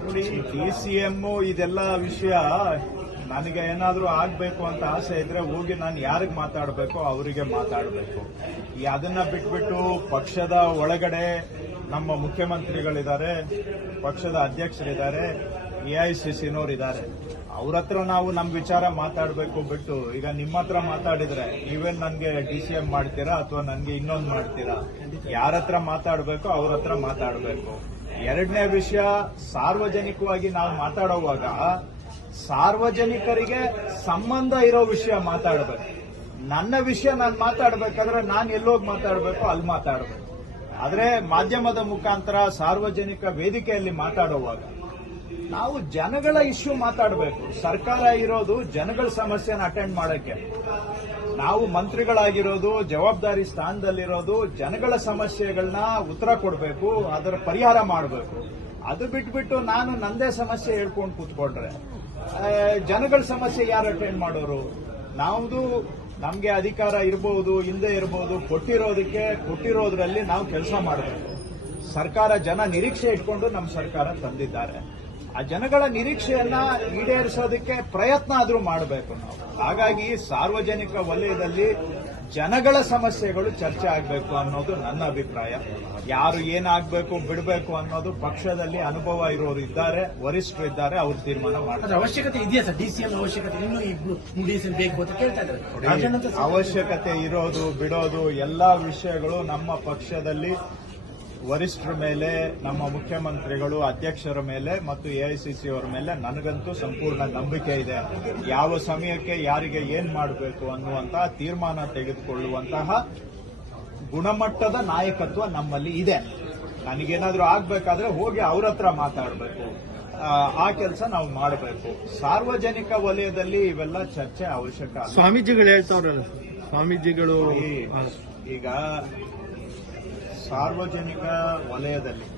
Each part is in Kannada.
ನೋಡಿ ಡಿ ಸಿ ಇದೆಲ್ಲ ವಿಷಯ ನನಗೆ ಏನಾದರೂ ಆಗಬೇಕು ಅಂತ ಆಸೆ ಇದ್ರೆ ಹೋಗಿ ನಾನು ಯಾರಿಗೆ ಮಾತಾಡಬೇಕು ಅವರಿಗೆ ಮಾತಾಡಬೇಕು. ಈ ಅದನ್ನ ಬಿಟ್ಬಿಟ್ಟು ಪಕ್ಷದ ಒಳಗಡೆ ನಮ್ಮ ಮುಖ್ಯಮಂತ್ರಿಗಳಿದ್ದಾರೆ, ಪಕ್ಷದ ಅಧ್ಯಕ್ಷರಿದ್ದಾರೆ, ಎ ಐ ಸಿ ಸಿನೋರಿದ್ದಾರೆ ಅವ್ರ ಹತ್ರ ನಾವು ನಮ್ಮ ವಿಚಾರ ಮಾತಾಡಬೇಕು ಬಿಟ್ಟು, ಈಗ ನಿಮ್ಮ ಹತ್ರ ಮಾತಾಡಿದ್ರೆ ನೀವೇನ್ ನನಗೆ ಡಿ ಸಿ ಎಂ ಮಾಡ್ತೀರಾ ಅಥವಾ ನನಗೆ ಇನ್ನೊಂದು ಮಾಡ್ತೀರಾ? ಯಾರ ಹತ್ರ ಮಾತಾಡಬೇಕು ಅವ್ರ ಹತ್ರ ಮಾತಾಡಬೇಕು. ಎರಡನೇ ವಿಷಯ, ಸಾರ್ವಜನಿಕವಾಗಿ ನಾವು ಮಾತಾಡುವಾಗ ಸಾರ್ವಜನಿಕರಿಗೆ ಸಂಬಂಧ ಇರೋ ವಿಷಯ ಮಾತಾಡಬೇಕು. ನನ್ನ ವಿಷಯ ನಾನು ಮಾತಾಡಬೇಕಾದ್ರೆ ನಾನು ಎಲ್ಲೋಗಿ ಮಾತಾಡಬೇಕು, ಅಲ್ಲಿ ಮಾತಾಡಬೇಕು. ಆದರೆ ಮಾಧ್ಯಮದ ಮುಖಾಂತರ ಸಾರ್ವಜನಿಕ ವೇದಿಕೆಯಲ್ಲಿ ಮಾತಾಡುವಾಗ ನಾವು ಜನಗಳ ಇಶ್ಯೂ ಮಾತಾಡಬೇಕು. ಸರ್ಕಾರ ಇರೋದು ಜನಗಳ ಸಮಸ್ಯೆನ ಅಟೆಂಡ್ ಮಾಡೋಕ್ಕೆ. ನಾವು ಮಂತ್ರಿಗಳಾಗಿರೋದು, ಜವಾಬ್ದಾರಿ ಸ್ಥಾನದಲ್ಲಿರೋದು ಜನಗಳ ಸಮಸ್ಯೆಗಳನ್ನ ಉತ್ತರ ಕೊಡಬೇಕು, ಅದರ ಪರಿಹಾರ ಮಾಡಬೇಕು. ಅದು ಬಿಟ್ಬಿಟ್ಟು ನಾನು ನಂದೇ ಸಮಸ್ಯೆ ಹೇಳ್ಕೊಂಡು ಕೂತ್ಕೊಂಡ್ರೆ. ಜನಗಳ ಸಮಸ್ಯೆ ಯಾರು ಅಟೆಂಡ್ ಮಾಡೋರು? ನಾವುದು ನಮಗೆ ಅಧಿಕಾರ ಇರಬಹುದು ಹಿಂದೆ ಇರಬಹುದು ಕೊಟ್ಟಿರೋದಕ್ಕೆ, ಕೊಟ್ಟಿರೋದ್ರಲ್ಲಿ ನಾವು ಕೆಲಸ ಮಾಡಬೇಕು. ಸರ್ಕಾರ ಜನ ನಿರೀಕ್ಷೆ ಇಟ್ಕೊಂಡು ನಮ್ಮ ಸರ್ಕಾರ ತಂದಿದ್ದಾರೆ. ಆ ಜನಗಳ ನಿರೀಕ್ಷೆಯನ್ನ ಈಡೇರಿಸೋದಕ್ಕೆ ಪ್ರಯತ್ನ ಆದರೂ ಮಾಡಬೇಕು ನಾವು. ಹಾಗಾಗಿ ಸಾರ್ವಜನಿಕ ವಲಯದಲ್ಲಿ ಜನಗಳ ಸಮಸ್ಯೆಗಳು ಚರ್ಚೆ ಆಗಬೇಕು ಅನ್ನೋದು ನನ್ನ ಅಭಿಪ್ರಾಯ. ಯಾರು ಏನಾಗಬೇಕು ಬಿಡಬೇಕು ಅನ್ನೋದು ಪಕ್ಷದಲ್ಲಿ ಅನುಭವ ಇರೋರು ಇದ್ದಾರೆ ವರಿಷ್ಠರು ಇದ್ದಾರೆ ಅವರು ತೀರ್ಮಾನ ಮಾಡ್ತಾರೆ. ಅವಶ್ಯಕತೆ ಇದೆಯಾ ಸರ್? ಡಿಸಿಎಂ ಅವಶ್ಯಕತೆ ಇನ್ನೂ ಇಬ್ರು ಡಿ ಸಿ ಬೇಕು ಅಂತ ಕೇಳ್ತಾ ಇದ್ದಾರೆ. ಅವಶ್ಯಕತೆ ಇರೋದು ಬಿಡೋದು ಎಲ್ಲಾ ವಿಷಯಗಳು ನಮ್ಮ ಪಕ್ಷದಲ್ಲಿ ವರಿಷ್ಠರ ಮೇಲೆ ನಮ್ಮ ಮುಖ್ಯಮಂತ್ರಿಗಳು ಅಧ್ಯಕ್ಷರ ಮೇಲೆ ಮತ್ತು ಎಐಸಿಸಿ ಅವರ ಮೇಲೆ ನನಗಂತೂ ಸಂಪೂರ್ಣ ನಂಬಿಕೆ ಇದೆ. ಯಾವ ಸಮಯಕ್ಕೆ ಯಾರಿಗೆ ಏನ್ ಮಾಡಬೇಕು ಅನ್ನುವಂತಹ ತೀರ್ಮಾನ ತೆಗೆದುಕೊಳ್ಳುವಂತಹ ಗುಣಮಟ್ಟದ ನಾಯಕತ್ವ ನಮ್ಮಲ್ಲಿ ಇದೆ. ನನಗೇನಾದ್ರೂ ಆಗ್ಬೇಕಾದ್ರೆ ಹೋಗಿ ಅವ್ರ ಹತ್ರ ಮಾತಾಡಬೇಕು. ಆ ಕೆಲಸ ನಾವು ಮಾಡಬೇಕು. ಸಾರ್ವಜನಿಕ ವಲಯದಲ್ಲಿ ಇವೆಲ್ಲ ಚರ್ಚೆ ಅವಶ್ಯಕ. ಸ್ವಾಮೀಜಿಗಳು ಹೇಳ್ತಾವ್ರಲ್ಲ. ಸ್ವಾಮೀಜಿಗಳು ಈಗ ಸಾರ್ವಜನಿಕ ವಲಯದಲ್ಲಿ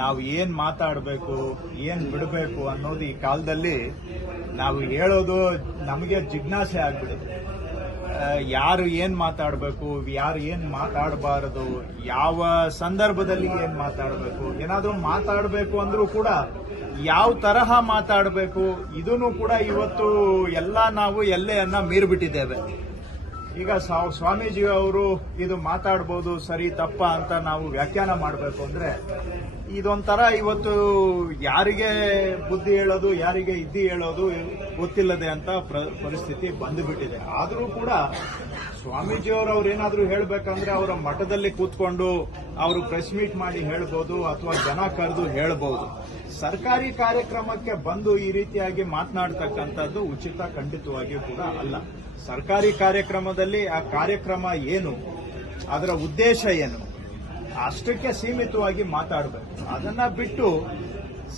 ನಾವು ಏನ್ ಮಾತಾಡಬೇಕು, ಏನ್ ಬಿಡಬೇಕು ಅನ್ನೋದು ಈ ಕಾಲದಲ್ಲಿ ನಾವು ಹೇಳೋದು ನಮಗೆ ಜಿಜ್ಞಾಸೆ ಆಗ್ಬಿಡುತ್ತೆ. ಯಾರು ಏನ್ ಮಾತಾಡಬೇಕು, ಯಾರು ಏನ್ ಮಾತಾಡಬಾರದು, ಯಾವ ಸಂದರ್ಭದಲ್ಲಿ ಏನ್ ಮಾತಾಡಬೇಕು, ಏನಾದರೂ ಮಾತಾಡಬೇಕು ಅಂದ್ರೂ ಕೂಡ ಯಾವ ತರಹ ಮಾತಾಡಬೇಕು, ಇದನ್ನು ಕೂಡ ಇವತ್ತು ಎಲ್ಲ ನಾವು ಎಲ್ಲೆಯನ್ನ ಮೀರ್ಬಿಟ್ಟಿದ್ದೇವೆ. ಈಗ ಸ್ವಾ- ಸ್ವಾಮೀಜಿ ಅವರು ಇದು ಮಾತಾಡ್ಬೋದು ಸರಿ ತಪ್ಪ ಅಂತ ನಾವು ವ್ಯಾಖ್ಯಾನ ಮಾಡಬೇಕು ಅಂದ್ರೆ ಇದೊಂಥರ ಇವತ್ತು ಯಾರಿಗೆ ಬುದ್ಧಿ ಹೇಳೋದು, ಯಾರಿಗೆ ಇದ್ದಿ ಹೇಳೋದು ಗೊತ್ತಿಲ್ಲದೆ ಅಂತ ಪ್ರ- ಪರಿಸ್ಥಿತಿ ಬಂದುಬಿಟ್ಟಿದೆ. ಆದರೂ ಕೂಡ ಸ್ವಾಮೀಜಿಯವರು ಅವ್ರು ಏನಾದರೂ ಹೇಳಬೇಕಂದ್ರೆ ಅವರ ಮಠದಲ್ಲಿ ಕೂತ್ಕೊಂಡು ಅವರು ಪ್ರೆಸ್ ಮೀಟ್ ಮಾಡಿ ಹೇಳ್ಬೋದು ಅಥವಾ ಜನ ಕರೆದು ಹೇಳ್ಬೋದು. ಸರ್ಕಾರಿ ಕಾರ್ಯಕ್ರಮಕ್ಕೆ ಬಂದು ಈ ರೀತಿಯಾಗಿ ಮಾತನಾಡ್ತಕ್ಕಂಥದ್ದು ಉಚಿತ ಖಂಡಿತವಾಗಿಯೂ ಕೂಡ ಅಲ್ಲ. ಸರ್ಕಾರಿ ಕಾರ್ಯಕ್ರಮದಲ್ಲಿ ಆ ಕಾರ್ಯಕ್ರಮ ಏನು? ಅದರ ಉದ್ದೇಶ ಏನು? ಅಷ್ಟಕ್ಕೆ ಸೀಮಿತವಾಗಿ ಮಾತಾಡಬೇಕು. ಅದನ್ನ ಬಿಟ್ಟು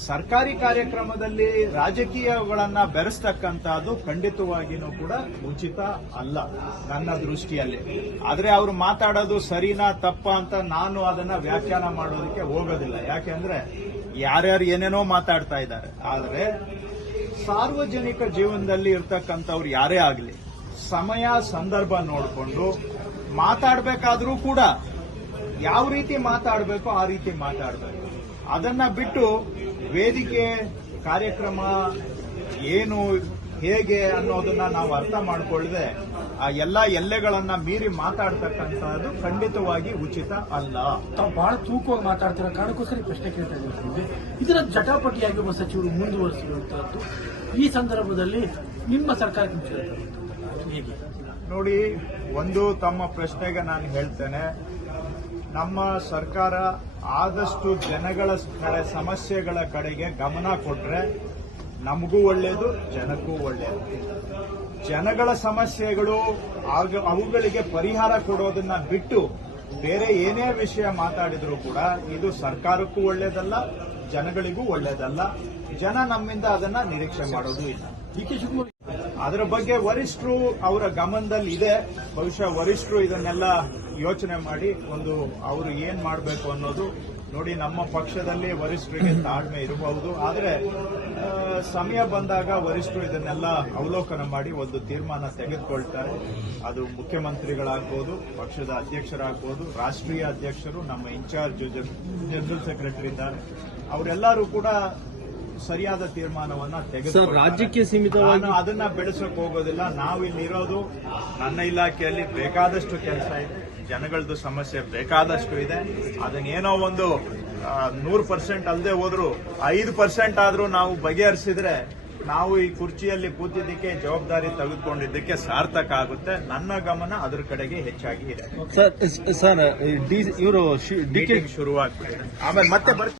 ಸರ್ಕಾರಿ ಕಾರ್ಯಕ್ರಮದಲ್ಲಿ ರಾಜಕೀಯಗಳನ್ನ ಬೆರೆಸ್ತಕ್ಕಂಥದ್ದು ಖಂಡಿತವಾಗಿಯೂ ಕೂಡ ಉಚಿತ ಅಲ್ಲ ನನ್ನ ದೃಷ್ಟಿಯಲ್ಲಿ. ಆದರೆ ಅವರು ಮಾತಾಡೋದು ಸರಿನಾ ತಪ್ಪ ಅಂತ ನಾನು ಅದನ್ನ ವ್ಯಾಖ್ಯಾನ ಮಾಡೋದಕ್ಕೆ ಹೋಗೋದಿಲ್ಲ. ಯಾಕೆಂದ್ರೆ ಯಾರ್ಯಾರು ಏನೇನೋ ಮಾತಾಡ್ತಾ ಇದ್ದಾರೆ. ಆದರೆ ಸಾರ್ವಜನಿಕ ಜೀವನದಲ್ಲಿ ಇರ್ತಕ್ಕಂಥವ್ರು ಯಾರೇ ಆಗಲಿ, ಸಮಯ, ಸಂದರ್ಭ ನೋಡಿಕೊಂಡು ಮಾತಾಡಬೇಕಾದ್ರೂ ಕೂಡ ಯಾವ ರೀತಿ ಮಾತಾಡಬೇಕು ಆ ರೀತಿ ಮಾತಾಡಬೇಕು. ಅದನ್ನ ಬಿಟ್ಟು ವೇದಿಕೆ ಕಾರ್ಯಕ್ರಮ ಏನು ಹೇಗೆ ಅನ್ನೋದನ್ನ ನಾವು ಅರ್ಥ ಮಾಡಿಕೊಳ್ಳದೆ ಆ ಎಲ್ಲ ಎಲ್ಲೆಗಳನ್ನ ಮೀರಿ ಮಾತಾಡ್ತಕ್ಕಂಥದ್ದು ಖಂಡಿತವಾಗಿ ಉಚಿತ ಅಲ್ಲ. ತಾವು ಬಹಳ ತೂಕವಾಗಿ ಮಾತಾಡ್ತಿರೋ ಕಾರಣಕ್ಕೋಸ್ಕರ ಈ ಪ್ರಶ್ನೆ ಕೇಳ್ತಾ ಇದ್ದೀವಿ ಇದರ ಜಟಾಪಟಿಯಾಗಿ ಒಬ್ಬ ಸಚಿವರು ಮುಂದುವರಿಸಿರುವಂತಹದ್ದು ಈ ಸಂದರ್ಭದಲ್ಲಿ ನಿಮ್ಮ ಸರ್ಕಾರಕ್ಕೆ ಹೇಗೆ ನೋಡಿ ಒಂದು ತಮ್ಮ ಪ್ರಶ್ನೆಗೆ ನಾನು ಹೇಳ್ತೇನೆ. ನಮ್ಮ ಸರ್ಕಾರ ಆದಷ್ಟು ಜನಗಳ ಕಡೆ ಸಮಸ್ಯೆಗಳ ಕಡೆಗೆ ಗಮನ ಕೊಟ್ರೆ ನಮಗೂ ಒಳ್ಳೆಯದು ಜನಕ್ಕೂ ಒಳ್ಳೆಯದು ಜನಗಳ ಸಮಸ್ಯೆಗಳು ಆಗ ಅವುಗಳಿಗೆ ಪರಿಹಾರ ಕೊಡೋದನ್ನ ಬಿಟ್ಟು ಬೇರೆ ಏನೇ ವಿಷಯ ಮಾತಾಡಿದ್ರು ಕೂಡ ಇದು ಸರ್ಕಾರಕ್ಕೂ ಒಳ್ಳೆಯದಲ್ಲ ಜನಗಳಿಗೂ ಒಳ್ಳೆಯದಲ್ಲ ಜನ ನಮ್ಮಿಂದ ಅದನ್ನ ನಿರೀಕ್ಷೆ ಮಾಡೋದು ಇಲ್ಲ. ಅದರ ಬಗ್ಗೆ ವರಿಷ್ಠರು ಅವರ ಗಮನದಲ್ಲಿ ಇದೆ ಬಹುಶಃ ವರಿಷ್ಠರು ಇದನ್ನೆಲ್ಲ ಯೋಚನೆ ಮಾಡಿ ಒಂದು ಅವರು ಏನ್ ಮಾಡಬೇಕು ಅನ್ನೋದು ನೋಡಿ ನಮ್ಮ ಪಕ್ಷದಲ್ಲಿ ವರಿಷ್ಠರಿಗೆ ತಾಳ್ಮೆ ಇರಬಹುದು. ಆದರೆ ಸಮಯ ಬಂದಾಗ ವರಿಷ್ಠರು ಇದನ್ನೆಲ್ಲ ಅವಲೋಕನ ಮಾಡಿ ಒಂದು ತೀರ್ಮಾನ ತೆಗೆದುಕೊಳ್ತಾರೆ. ಅದು ಮುಖ್ಯಮಂತ್ರಿಗಳಾಗ್ಬೋದು, ಪಕ್ಷದ ಅಧ್ಯಕ್ಷರಾಗ್ಬೋದು, ರಾಷ್ಟ್ರೀಯ ಅಧ್ಯಕ್ಷರು, ನಮ್ಮ ಇನ್ಚಾರ್ಜ್ ಜನರಲ್ ಸೆಕ್ರೆಟರಿ ಇದ್ದಾರೆ. ಅವರೆಲ್ಲರೂ ಕೂಡ ಸರಿಯಾದ ತೀರ್ಮಾನವನ್ನ ತೆಗೆದು ರಾಜ್ಯಕ್ಕೆ ಸೀಮಿತವಾಗಿ ಅದನ್ನ ಬೆಳೆಸಕ್ ಹೋಗೋದಿಲ್ಲ. ನಾವು ಇಲ್ಲಿ ಇರೋದು ನನ್ನ ಇಲಾಖೆಯಲ್ಲಿ ಬೇಕಾದಷ್ಟು ಕೆಲಸ ಇದೆ. ಜನಗಳದ್ದು ಸಮಸ್ಯೆ ಬೇಕಾದಷ್ಟು ಇದೆ. ಅದನ್ನೇನೋ ಒಂದು ನೂರು ಪರ್ಸೆಂಟ್ ಅಲ್ಲದೆ ಹೋದ್ರು ಐದು ಪರ್ಸೆಂಟ್ ಆದ್ರೂ ನಾವು ಬಗೆಹರಿಸಿದ್ರೆ ನಾವು ಈ ಕುರ್ಚಿಯಲ್ಲಿ ಕೂತಿದ್ದಕ್ಕೆ ಜವಾಬ್ದಾರಿ ತೆಗೆದುಕೊಂಡಿದ್ದಕ್ಕೆ ಸಾರ್ಥಕ ಆಗುತ್ತೆ. ನನ್ನ ಗಮನ ಅದ್ರ ಕಡೆಗೆ ಹೆಚ್ಚಾಗಿ ಇದೆ. ಸರ್ ಇವರು ಕೆ ಆಮೇಲೆ ಮತ್ತೆ